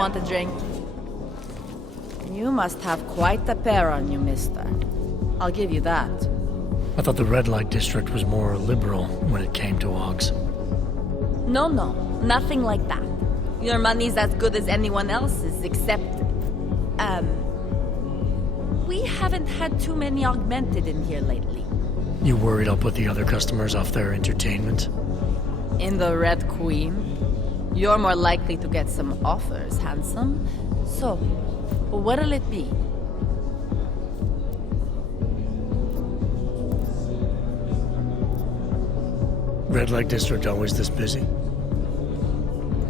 Want a drink? You must have quite a pair on you, mister. I'll give you that. I thought the red light district was more liberal when it came to Augs. No, nothing like that. Your money's as good as anyone else's, except... we haven't had too many augmented in here lately. You worried I'll put the other customers off their entertainment? In the Red Queen? You're more likely to get some offers, handsome. So, what'll it be? Red light district always this busy?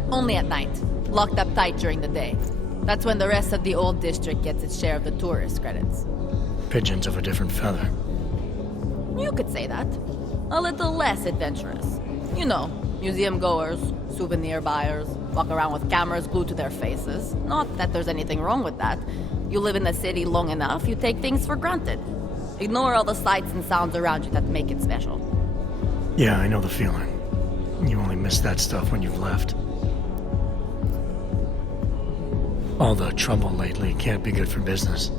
Only at night. Locked up tight during the day. That's when the rest of the old district gets its share of the tourist credits. Pigeons of a different feather. You could say that. A little less adventurous. You know, museum goers, souvenir buyers, walk around with cameras glued to their faces. Not that there's anything wrong with that. You live in the city long enough, you take things for granted. Ignore all the sights and sounds around you that make it special. Yeah, I know the feeling. You only miss that stuff when you've left. All the trouble lately can't be good for business.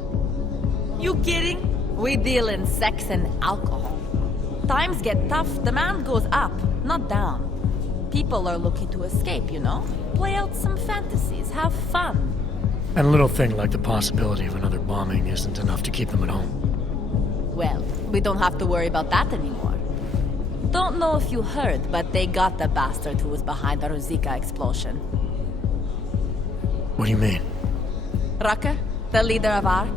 You kidding? We deal in sex and alcohol. Times get tough, demand goes up, not down. People are looking to escape, you know? Play out some fantasies, have fun. And a little thing like the possibility of another bombing isn't enough to keep them at home. Well, we don't have to worry about that anymore. Don't know if you heard, but they got the bastard who was behind the Ruzicka explosion. What do you mean? Rucker, the leader of ARC.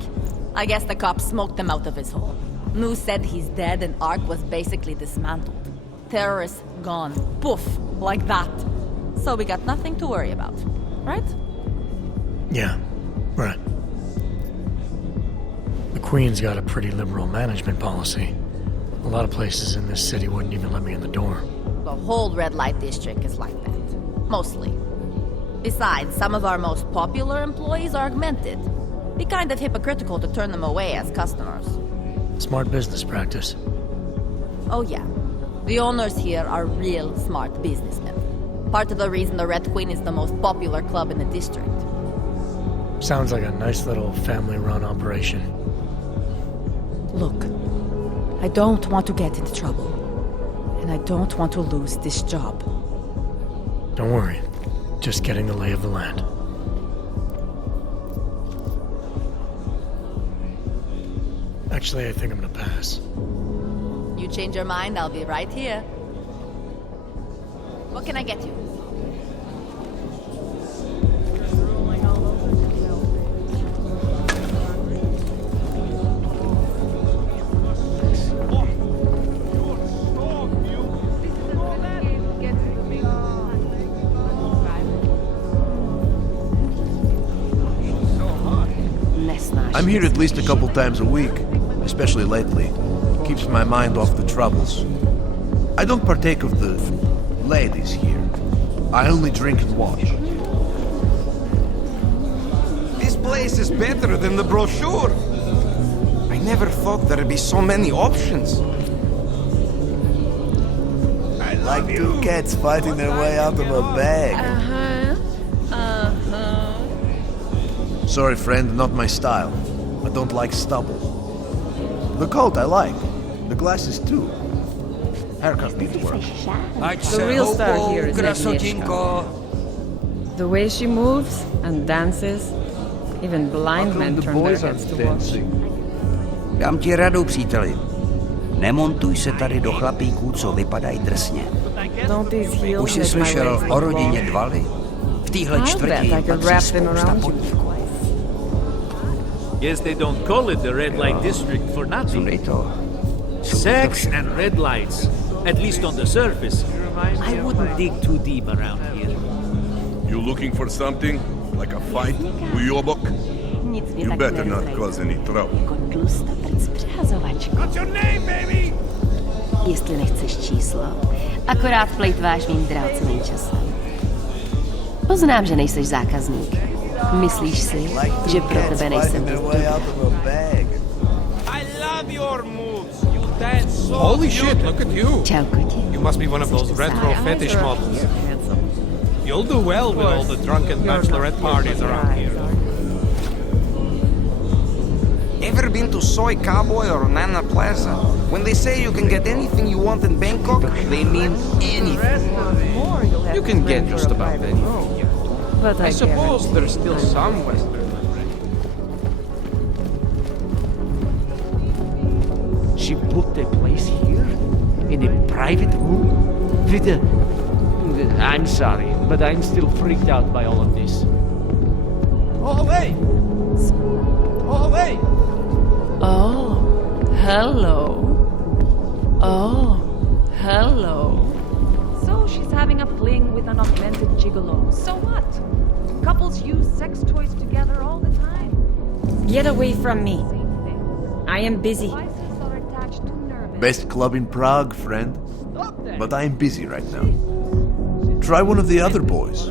I guess the cops smoked him out of his hole. News said he's dead and ARC was basically dismantled. Terrorists gone. Poof, like that. So we got nothing to worry about, right? Yeah, right. The Queen's got a pretty liberal management policy. A lot of places in this city wouldn't even let me in the door. The whole red light district is like that. Mostly. Besides, some of our most popular employees are augmented. Be kind of hypocritical to turn them away as customers. Smart business practice. Oh yeah. The owners here are real smart businessmen. Part of the reason the Red Queen is the most popular club in the district. Sounds like a nice little family-run operation. Look, I don't want to get into trouble. And I don't want to lose this job. Don't worry. Just getting the lay of the land. Actually, I think I'm gonna pass. You change your mind, I'll be right here. What can I get you? I'm here at least a couple times a week, especially lately. Keeps my mind off the troubles. I don't partake of the ladies here. I only drink and watch. This place is better than the brochure. I never thought there'd be so many options. Like two cats fighting their way out of a bag. Sorry, friend, not my style. I don't like stubble. The coat I like. The glasses too. Haircut needs work. The real star here is Agnieszka. The way she moves and dances, even blind men turn their heads to watch. Dám ti radu, příteli. Nemontuj se tady do chlapíků, co vypadají drsně. Už jsi slyšel o rodině Dvaly? V téhle čtvrti patří spousta podniků. Guess they don't call it the red light district for nothing. Sex and red lights, at least on the surface. I wouldn't dig too deep around here. You looking for something? Like a fight? Ujobok? You better not cause any trouble. What's your name, baby? Jestli nechceš číslo, akorát plejtváš mým dráceným časem. Poznám, že nejseš zákazník. Myslíš si, že pro tebe nejsem dost dobrá. Holy shit, look at you. Čau, koti. You must be one of those retro fetish models. You'll do well with all the drunken bachelorette parties around here. Ever been to Soy Cowboy or Nana Plaza? When they say you can get anything you want in Bangkok, they mean anything. You can get just about anything. But I suppose there's still some Western. She booked a place here? In a private room? With a... I'm sorry, but I'm still freaked out by all of this. Olé! Olé! Oh, hello. Oh, hello. So she's having a fling with an augmented gigolo. So what? Couples use sex toys together all the time. Get away from me. I am busy. Devices are attached to nerve Best club in Prague, friend. But I am busy right now. Try one of the other boys.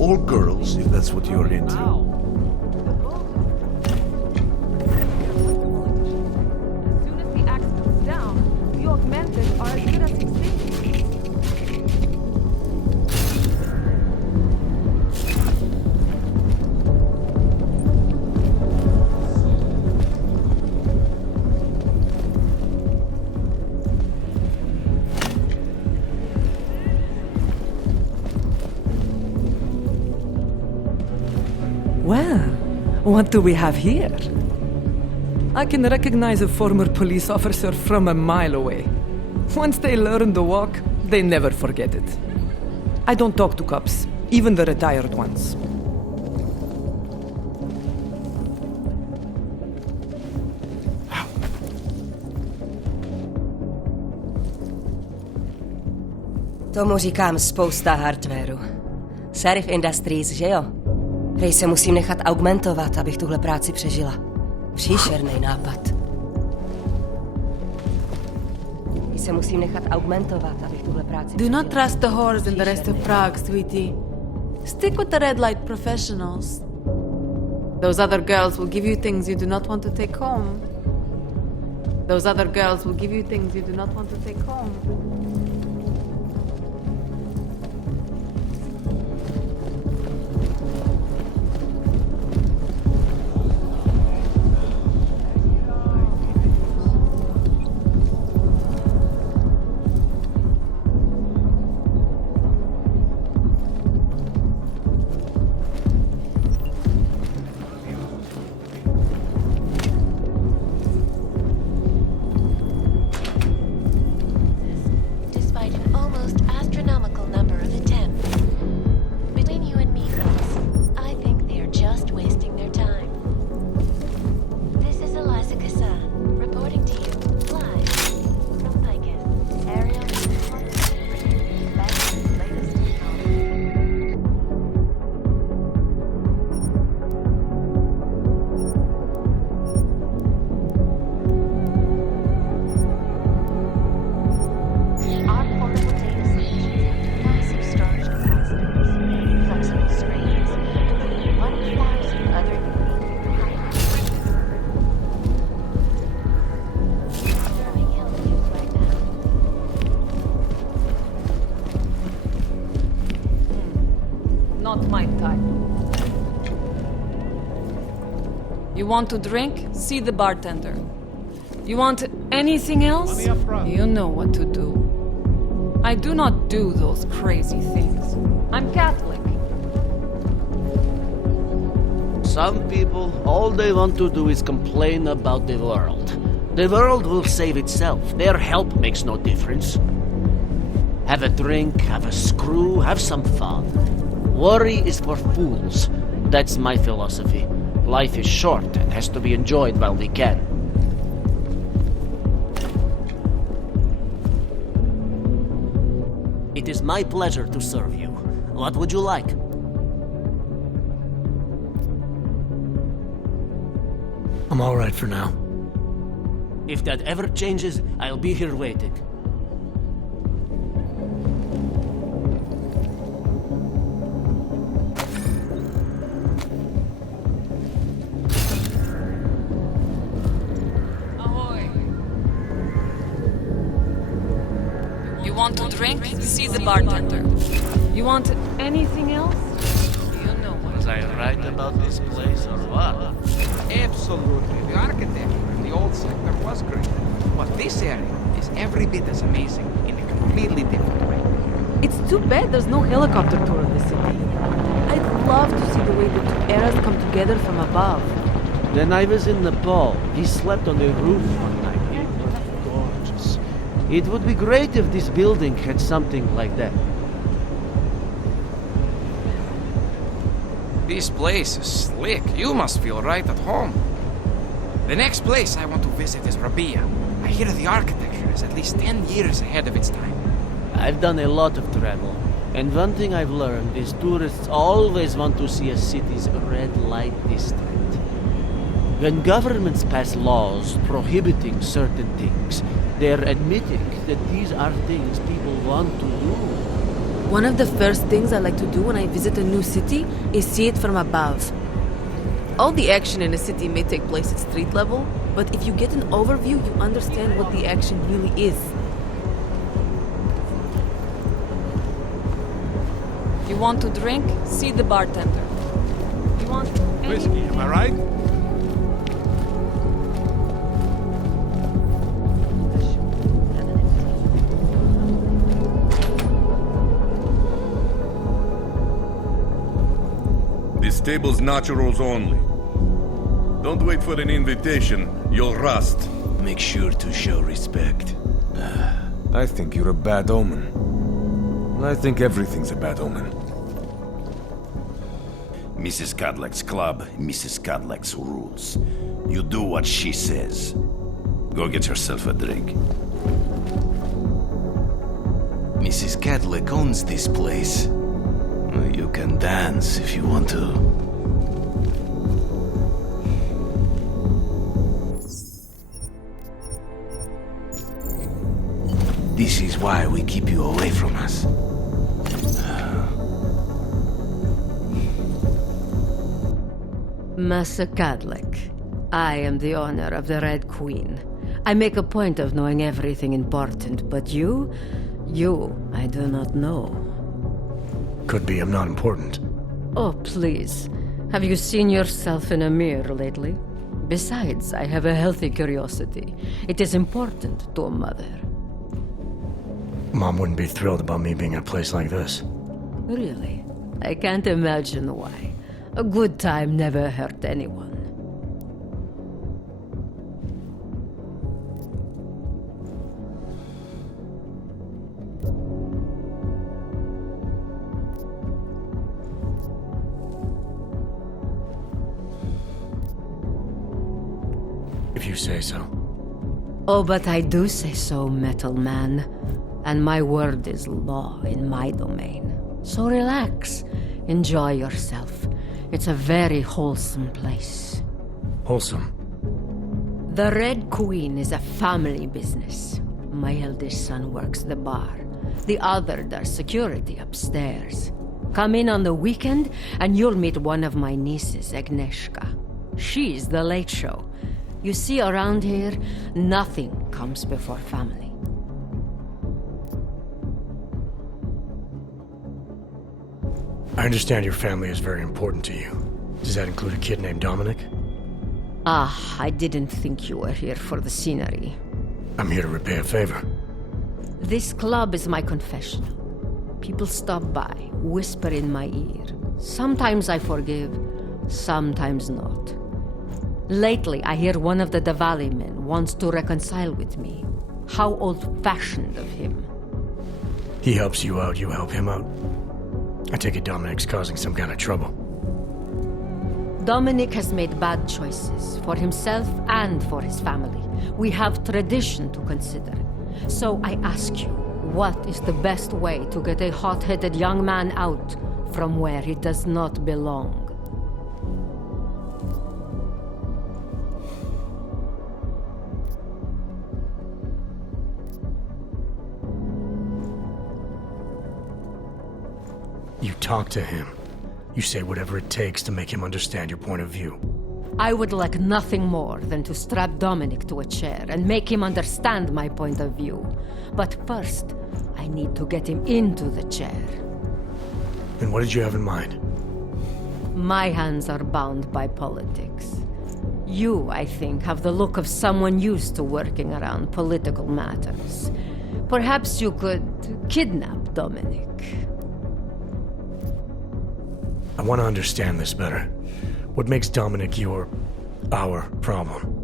Or girls, if that's what you're into. As soon as the axe comes down, the augmented are as good as extinct. Well, what do we have here? I can recognize a former police officer from a mile away. Once they learn to walk, they never forget it. I don't talk to cops, even the retired ones. Tomu říkám spousta hardwareu. Sheriff Industries, že jo? Prej se musím nechat augmentovat, abych tuhle práci přežila. Příšerný nápad. Prej se musím nechat augmentovat, abych tuhle práci Do not trust the whores in the rest of Prague, sweetie. Stick with the red light professionals. Those other girls will give you things you do not want to take home. Those other girls will give you things you do not want to take home. Despite an almost astronomical number of attempts. Between you and me, folks, I think they are just wasting their time. This is Eliza Kassan, reporting to you, live from Picus. Aerial latest Our portable data solutions have massive storage capacities, flexible screens, and 1,000 other unique throwing healthy right now. Not my type. You want to drink? See the bartender. You want anything else? You know what to do. I do not do those crazy things. I'm Catholic. Some people, all they want to do is complain about the world. The world will save itself. Their help makes no difference. Have a drink, have a screw, have some fun. Worry is for fools. That's my philosophy. Life is short and has to be enjoyed while we can. It is my pleasure to serve you. What would you like? I'm all right for now. If that ever changes, I'll be here waiting. Ahoy. You want to drink? See the bartender. You want anything else? You know what. Was I right about this place or what? Absolutely. The architecture in the old sector was great. But this area is every bit as amazing in a completely different way. It's too bad there's no helicopter tour of the city. I'd love to see the way the two eras come together from above. When I was in Nepal, we slept on the roof one night. It was gorgeous. It would be great if this building had something like that. This place is slick. You must feel right at home. The next place I want to visit is Rabia. I hear the architecture is at least 10 years ahead of its time. I've done a lot of travel, and one thing I've learned is tourists always want to see a city's red light district. When governments pass laws prohibiting certain things, they're admitting that these are things people want to do. One of the first things I like to do when I visit a new city is see it from above. All the action in a city may take place at street level, but if you get an overview, you understand what the action really is. You want to drink? See the bartender. You want Whiskey, am I right? This table's naturals only. Don't wait for an invitation, you'll rust. Make sure to show respect. I think you're a bad omen. I think everything's a bad omen. Mrs. Cadillac's club, Mrs. Cadillac's rules. You do what she says. Go get yourself a drink. Mrs. Cadillac owns this place. You can dance if you want to. This is why we keep you away from us. Master Cadillac, I am the owner of the Red Queen. I make a point of knowing everything important, but you, I do not know. Could be I'm not important. Oh, please. Have you seen yourself in a mirror lately? Besides, I have a healthy curiosity. It is important to a mother. Mom wouldn't be thrilled about me being in a place like this. Really? I can't imagine why. A good time never hurt anyone. If you say so. Oh, but I do say so, Metal Man. And my word is law in my domain. So relax. Enjoy yourself. It's a very wholesome place. Wholesome? The Red Queen is a family business. My eldest son works the bar. The other does security upstairs. Come in on the weekend, and you'll meet one of my nieces, Agnieszka. She's the late show. You see, around here, nothing comes before family. I understand your family is very important to you. Does that include a kid named Dominic? Ah, I didn't think you were here for the scenery. I'm here to repay a favor. This club is my confessional. People stop by, whisper in my ear. Sometimes I forgive, sometimes not. Lately, I hear one of the Diwali men wants to reconcile with me. How old-fashioned of him. He helps you out, you help him out. I take it Dominic's causing some kind of trouble. Dominic has made bad choices, for himself and for his family. We have tradition to consider. So I ask you, what is the best way to get a hot-headed young man out from where he does not belong? You talk to him. You say whatever it takes to make him understand your point of view. I would like nothing more than to strap Dominic to a chair and make him understand my point of view. But first, I need to get him into the chair. And what did you have in mind? My hands are bound by politics. You, I think, have the look of someone used to working around political matters. Perhaps you could kidnap Dominic. I want to understand this better. What makes Dominic our problem?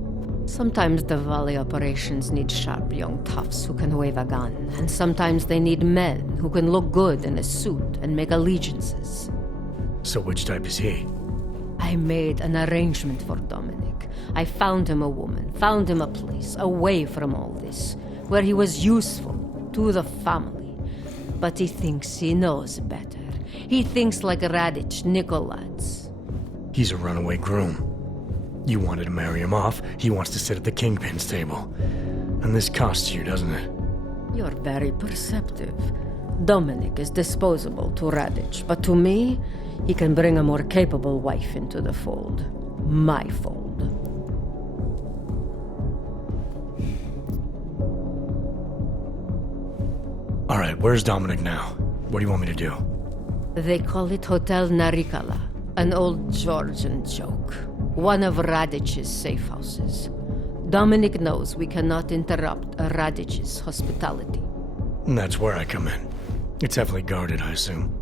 Sometimes the Valley operations need sharp young toughs who can wave a gun, and sometimes they need men who can look good in a suit and make allegiances. So which type is he? I made an arrangement for Dominic. I found him a woman, found him a place, away from all this, where he was useful to the family. But he thinks he knows better. He thinks like Radich Nikolats. He's a runaway groom. You wanted to marry him off, he wants to sit at the kingpin's table. And this costs you, doesn't it? You're very perceptive. Dominic is disposable to Radich, but to me, he can bring a more capable wife into the fold. My fold. All right, where's Dominic now? What do you want me to do? They call it Hotel Narikala, an old Georgian joke. One of Radich's safe houses. Dominic knows we cannot interrupt Radich's hospitality. And that's where I come in. It's heavily guarded, I assume.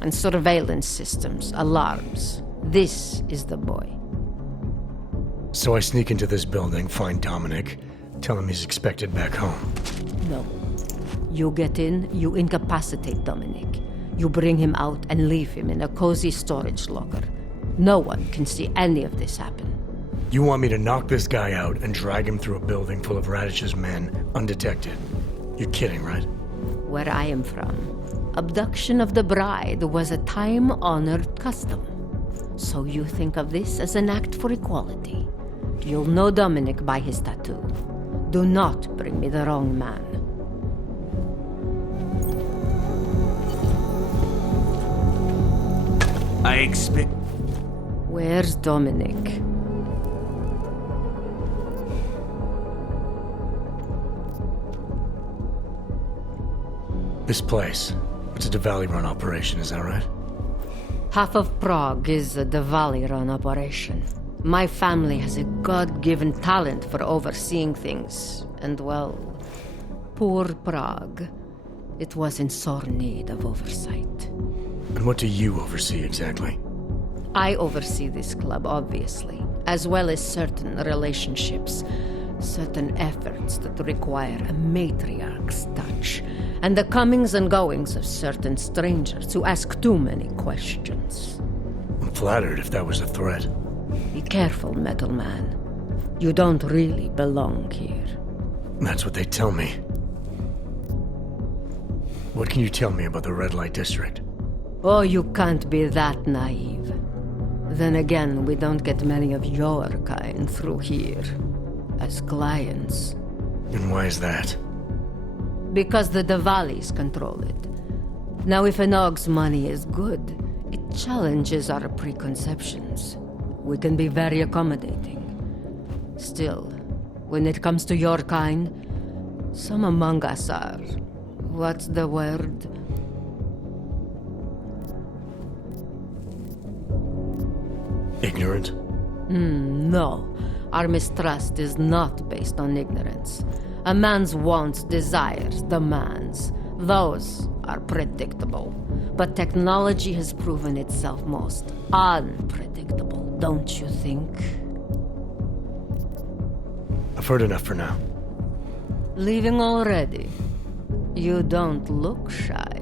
And surveillance systems, alarms. This is the boy. So I sneak into this building, find Dominic, tell him he's expected back home. No. You get in, you incapacitate Dominic. You bring him out and leave him in a cozy storage locker. No one can see any of this happen. You want me to knock this guy out and drag him through a building full of Radich's men, undetected? You're kidding, right? Where I am from, abduction of the bride was a time-honored custom. So you think of this as an act for equality. You'll know Dominic by his tattoo. Do not bring me the wrong man. I expect... Where's Dominic? This place. It's a Diwali-run operation, is that right? Half of Prague is a Diwali-run operation. My family has a God-given talent for overseeing things. And well, poor Prague. It was in sore need of oversight. And what do you oversee exactly? I oversee this club, obviously, as well as certain relationships, certain efforts that require a matriarch's touch, and the comings and goings of certain strangers who ask too many questions. I'm flattered if that was a threat. Be careful, metal man. You don't really belong here. That's what they tell me. What can you tell me about the red light district? Oh, you can't be that naive. Then again, we don't get many of your kind through here, as clients. And why is that? Because the Diwalis control it. Now, if an Og's money is good, it challenges our preconceptions. We can be very accommodating. Still, when it comes to your kind, some among us are... what's the word? Ignorant? No. Our mistrust is not based on ignorance. A man's wants, desires, demands. Those are predictable. But technology has proven itself most unpredictable, don't you think? I've heard enough for now. Leaving already? You don't look shy.